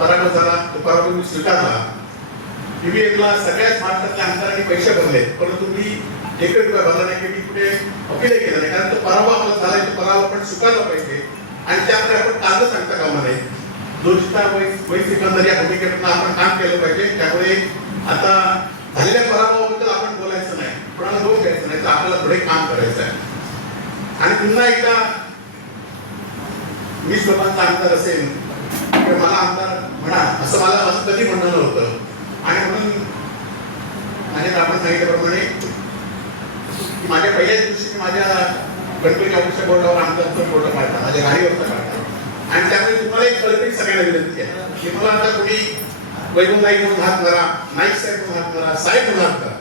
पराभव झाला, तो पराभव मी स्वीकारला. ईव्हीएमला सगळ्याच महाराष्ट्रातल्या आमदारांनी पैसे भरले, परंतु मी एकही रुपया भरला नाही, की मी कुठे अपीलही केलं नाही. कारण तो पराभव आपला झालाय, तो पराभव आपण स्वीकारला पाहिजे आणि त्यामुळे आपण कागद सांगता कामा नये. दोषिता वै सिकंदर या भूमिकेतून आपण काम केलं पाहिजे. त्यामुळे आता झालेल्या पराभवाबद्दल आपण बोलायचं नाही, कोणाला दोष द्यायचं नाही, तर आपल्याला पुढे काम करायचं आहे. आणि पुन्हा एकदा मी लोकांचा आमदार असेल किंवा मला आमदार म्हणा असं मला कधी म्हणणं नव्हतं. आणि म्हणून आपण सांगितल्याप्रमाणे की माझ्या पहिल्याच दिवशी माझ्या गणपती ऑफिसच्या बोर्डावर आमदारचा फोटो काढला, माझ्या गाडीवरचा काढला. आणि त्यामुळे तुम्हाला एक कल्पनिक सगळ्यांना विनंती आहे की मला आता कोणी वैभव नाईक म्हणून हात करा, नाईक साहेब म्हणून हात करा, साहेब म्हणून हात करा,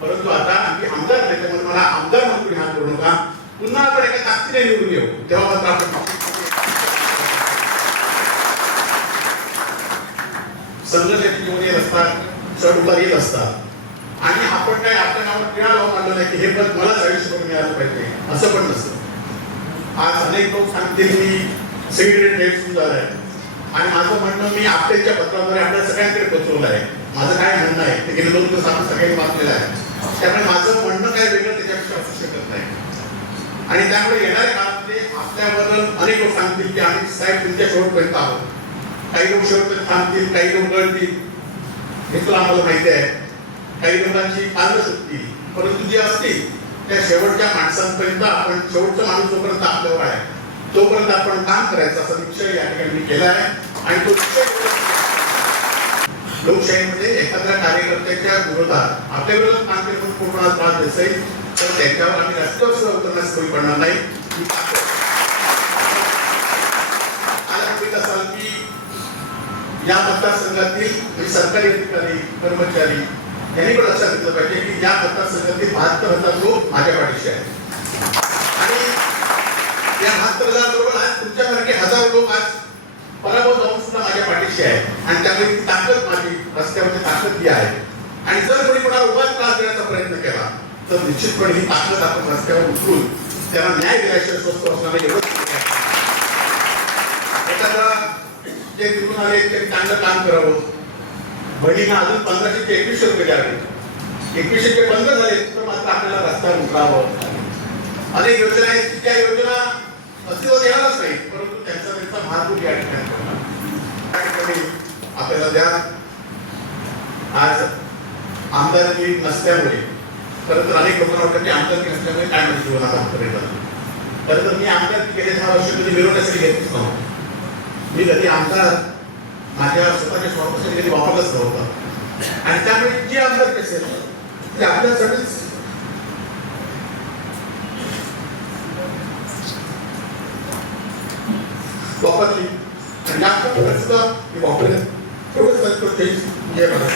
परंतु आता मी आमदार नाही, त्यामुळे मला आमदार म्हणून कोणी हात करू नका. पुन्हा आपण एका ताकदीने निवडून येऊ, तेव्हा मात्र आपण संघर्षाची जीवन येत असतात, चढ उतार येत असतात. आणि आपण काय आपल्या नावावर टिळा लावून आणलं नाही की हे पद मलाच आयुष्यभर मिळालं पाहिजे, असं पण नसतं. आज अनेक लोक सांगतील मी सेक्रेटरी ट्रेड सुद्धा आहे आणि माझं म्हणणं मी आपल्याच्या पत्राद्वारे आपल्या सगळ्यांकडे पोहोचवलं आहे. माझं काय म्हणणं आहे ते गेले 2 दिवस आपण सगळ्यांनी वाचलेलं आहे. त्यामुळे माझं म्हणणं काय वेगळं त्याच्यापेक्षा असू शकत नाही. आणि त्यामुळे येणाऱ्या काळामध्ये आपल्याबद्दल अनेक लोक सांगतील की आम्ही साहेब तुमच्या शेवटपर्यंत आहोत. काही लोक शेवटपर्यंत थांबतील, काही लोक गळतील, हे तुला आम्हाला माहिती आहे. काही लोकांची कारणं सुटतील, परंतु जे असतील त्या शेवटच्या माणसांपर्यंत आपण शेवटचा माणूस जोपर्यंत आपल्यावर आहे तोपर्यंत आपण काम करायचं असा निश्चय या ठिकाणी मी केला आहे. आणि तो लोकशाहीमध्ये एखाद्या कार्यकर्त्याच्या विरोधात आपल्या विरोधात काम केलं म्हणून कोणाला त्रास देईल तर त्याच्यावर आम्ही रस्त्यावर सुद्धा उतरण्यास कमी पडणार नाही. असाल की या मतदारसंघातील सरकारी अधिकारी कर्मचारी यांनी पण लक्षात घेतलं पाहिजे की या मतदारसंघातील 72,000 लोक माझ्या पाठीशी आहेत. आणि या 72,000 लोक आज तुमच्यासारखे हजारो लोक आज पराभव जाऊन सुद्धा माझ्या पाठीशी आहेत. आणि त्यामुळे ती ताकद माझी रस्त्यावरची ताकद ती आहे. आणि जर कोणी कोणाला उगाच त्रास देण्याचा प्रयत्न केला तर निश्चितपणे ही ताकद आपण रस्त्यावर उतरून त्याला न्याय दिल्याशिवाय स्वस्त असणार एवढंच. एखादा जे तिथून आले त्यांनी चांगलं काम करावं, बहिणींना अजून 1500 ते 2100 रुपये द्यावे, 2100 ते बंद झाले तर मात्र आपल्याला रस्त्यावर उतरावं. अनेक योजना आहेत की त्या योजना अस्तित्वात येणारच नाही, परंतु त्यांचा मार्ग या ठिकाणी आपल्याला द्या. आज आमदारकी नसल्यामुळे खरं तर अनेक लोकांना वाटतं की आमदारकी नसल्यामुळे काय म्हणजे जीवनात आमदार. खरं तर मी आमदारकी गेले 10 वर्ष कधी मिळवण्यासाठी घेतच नव्हतं. मी कधी आमदार माझ्या स्वतःच्या स्वार्थासाठी कधी वापरलंच नव्हतं. आणि त्यामुळे जी आमदारकी असेल ती आपल्यासाठीच वापरली आणि जास्त सुद्धा वापरलं. एवढंच जय महाराज.